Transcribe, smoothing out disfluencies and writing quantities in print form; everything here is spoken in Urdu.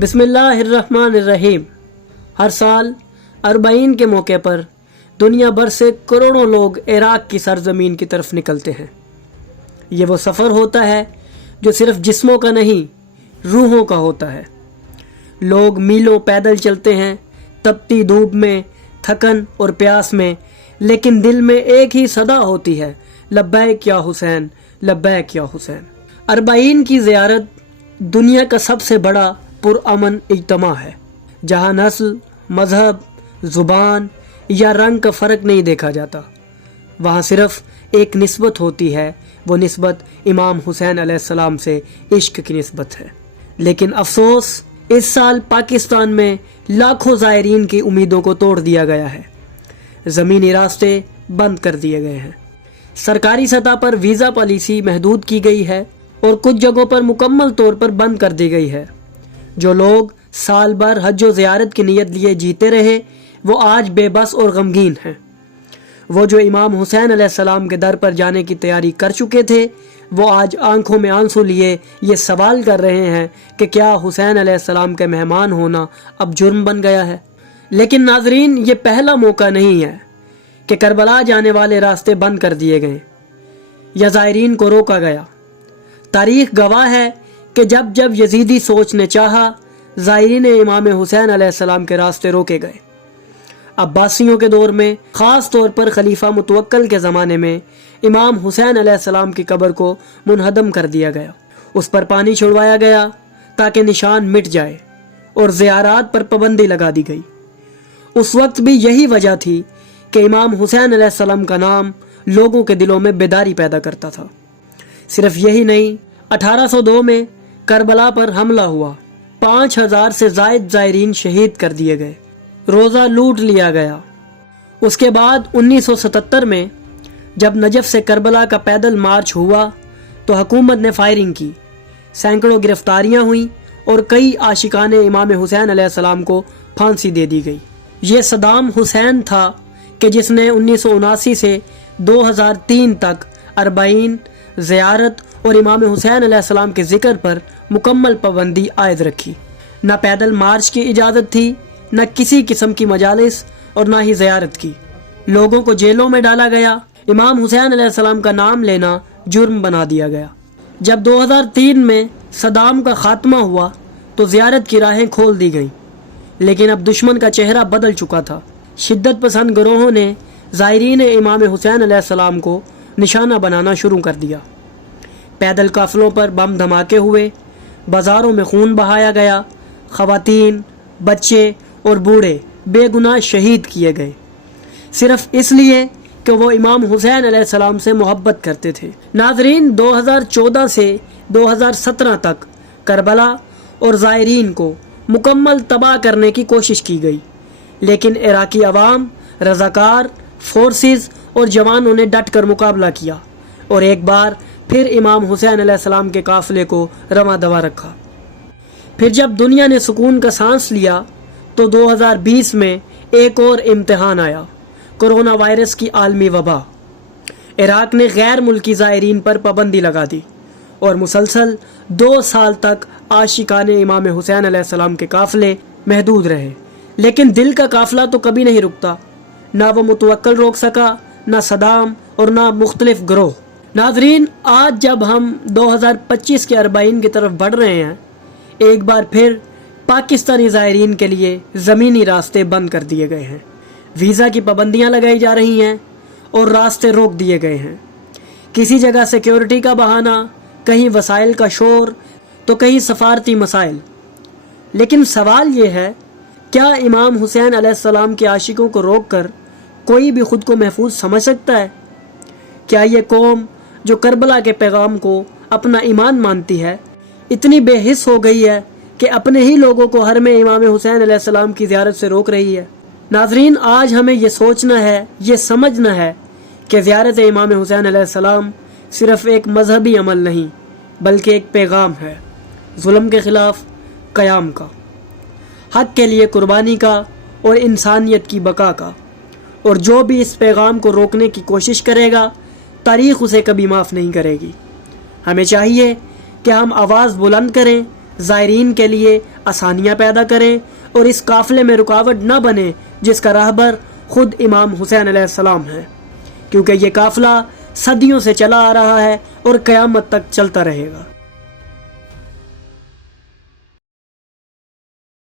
بسم اللہ الرحمن الرحیم۔ ہر سال اربعین کے موقع پر دنیا بھر سے کروڑوں لوگ عراق کی سرزمین کی طرف نکلتے ہیں۔ یہ وہ سفر ہوتا ہے جو صرف جسموں کا نہیں، روحوں کا ہوتا ہے۔ لوگ میلوں پیدل چلتے ہیں، تپتی دھوپ میں، تھکن اور پیاس میں، لیکن دل میں ایک ہی صدا ہوتی ہے، لبیک یا حسین، لبیک یا حسین۔ اربعین کی زیارت دنیا کا سب سے بڑا پرامن اجتماع ہے، جہاں نسل، مذہب، زبان یا رنگ کا فرق نہیں دیکھا جاتا۔ وہاں صرف ایک نسبت ہوتی ہے، وہ نسبت امام حسین علیہ السلام سے عشق کی نسبت ہے۔ لیکن افسوس، اس سال پاکستان میں لاکھوں زائرین کی امیدوں کو توڑ دیا گیا ہے۔ زمینی راستے بند کر دیے گئے ہیں، سرکاری سطح پر ویزا پالیسی محدود کی گئی ہے اور کچھ جگہوں پر مکمل طور پر بند کر دی گئی ہے۔ جو لوگ سال بھر حج و زیارت کی نیت لیے جیتے رہے، وہ آج بے بس اور غمگین ہیں۔ وہ جو امام حسین علیہ السلام کے در پر جانے کی تیاری کر چکے تھے، وہ آج آنکھوں میں آنسو لیے یہ سوال کر رہے ہیں کہ کیا حسین علیہ السلام کے مہمان ہونا اب جرم بن گیا ہے؟ لیکن ناظرین، یہ پہلا موقع نہیں ہے کہ کربلا جانے والے راستے بند کر دیے گئے یا زائرین کو روکا گیا۔ تاریخ گواہ ہے کہ جب جب یزیدی سوچ نے چاہا، زائرین امام حسین علیہ السلام کے راستے روکے گئے۔ عباسیوں کے دور میں، خاص طور پر خلیفہ متوکل کے زمانے میں، امام حسین علیہ السلام کی قبر کو منہدم کر دیا گیا، اس پر پانی چھڑوایا گیا تاکہ نشان مٹ جائے، اور زیارات پر پابندی لگا دی گئی۔ اس وقت بھی یہی وجہ تھی کہ امام حسین علیہ السلام کا نام لوگوں کے دلوں میں بیداری پیدا کرتا تھا۔ صرف یہی نہیں، 1802 میں کربلا پر حملہ ہوا، 5000 سے زائد زائرین شہید کر دیے گئے، روزہ لوٹ لیا گیا۔ اس کے بعد 1977 میں جب نجف سے کربلا کا پیدل مارچ ہوا تو حکومت نے فائرنگ کی، سینکڑوں گرفتاریاں ہوئیں اور کئی عاشقان امام حسین علیہ السلام کو پھانسی دے دی گئی۔ یہ صدام حسین تھا کہ جس نے 1979 سے 2003 تک اربعین، زیارت اور امام حسین علیہ السلام کے ذکر پر مکمل پابندی عائد رکھی۔ نہ پیدل مارچ کی اجازت تھی، نہ کسی قسم کی مجالس اور نہ ہی زیارت کی۔ لوگوں کو جیلوں میں ڈالا گیا، امام حسین علیہ السلام کا نام لینا جرم بنا دیا گیا۔ جب 2003 میں صدام کا خاتمہ ہوا تو زیارت کی راہیں کھول دی گئیں، لیکن اب دشمن کا چہرہ بدل چکا تھا۔ شدت پسند گروہوں نے زائرین امام حسین علیہ السلام کو نشانہ بنانا شروع کر دیا۔ پیدل قافلوں پر بم دھماکے ہوئے، بازاروں میں خون بہایا گیا، خواتین، بچے اور بوڑھے بے گناہ شہید کیے گئے، صرف اس لیے کہ وہ امام حسین علیہ السلام سے محبت کرتے تھے۔ ناظرین، 2014 سے 2017 تک کربلا اور زائرین کو مکمل تباہ کرنے کی کوشش کی گئی، لیکن عراقی عوام، رضاکار، فورسز اور جوانوں نے ڈٹ کر مقابلہ کیا اور ایک بار پھر امام حسین علیہ السلام کے قافلے کو رواں دوا رکھا۔ پھر جب دنیا نے سکون کا سانس لیا تو 2020 میں ایک اور امتحان آیا، کرونا وائرس کی عالمی وبا۔ عراق نے غیر ملکی زائرین پر پابندی لگا دی اور مسلسل 2 سال تک عاشقان امام حسین علیہ السلام کے قافلے محدود رہے۔ لیکن دل کا قافلہ تو کبھی نہیں رکتا، نہ وہ متوکل روک سکا، نہ صدام اور نہ مختلف گروہ۔ ناظرین، آج جب ہم 2025 کے اربعین کی طرف بڑھ رہے ہیں، ایک بار پھر پاکستانی زائرین کے لیے زمینی راستے بند کر دیے گئے ہیں، ویزا کی پابندیاں لگائی جا رہی ہیں اور راستے روک دیے گئے ہیں۔ کسی جگہ سیکیورٹی کا بہانہ، کہیں وسائل کا شور تو کہیں سفارتی مسائل۔ لیکن سوال یہ ہے، کیا امام حسین علیہ السلام کے عاشقوں کو روک کر کوئی بھی خود کو محفوظ سمجھ سکتا ہے؟ کیا یہ قوم جو کربلا کے پیغام کو اپنا ایمان مانتی ہے، اتنی بے حس ہو گئی ہے کہ اپنے ہی لوگوں کو حرم امام حسین علیہ السلام کی زیارت سے روک رہی ہے؟ ناظرین، آج ہمیں یہ سوچنا ہے، یہ سمجھنا ہے کہ زیارت امام حسین علیہ السلام صرف ایک مذہبی عمل نہیں، بلکہ ایک پیغام ہے، ظلم کے خلاف قیام کا، حق کے لیے قربانی کا اور انسانیت کی بقا کا۔ اور جو بھی اس پیغام کو روکنے کی کوشش کرے گا، تاریخ اسے کبھی معاف نہیں کرے گی۔ ہمیں چاہیے کہ ہم آواز بلند کریں، زائرین کے لیے آسانیاں پیدا کریں اور اس قافلے میں رکاوٹ نہ بنے جس کا راہبر خود امام حسین علیہ السلام ہے، کیونکہ یہ قافلہ صدیوں سے چلا آ رہا ہے اور قیامت تک چلتا رہے گا۔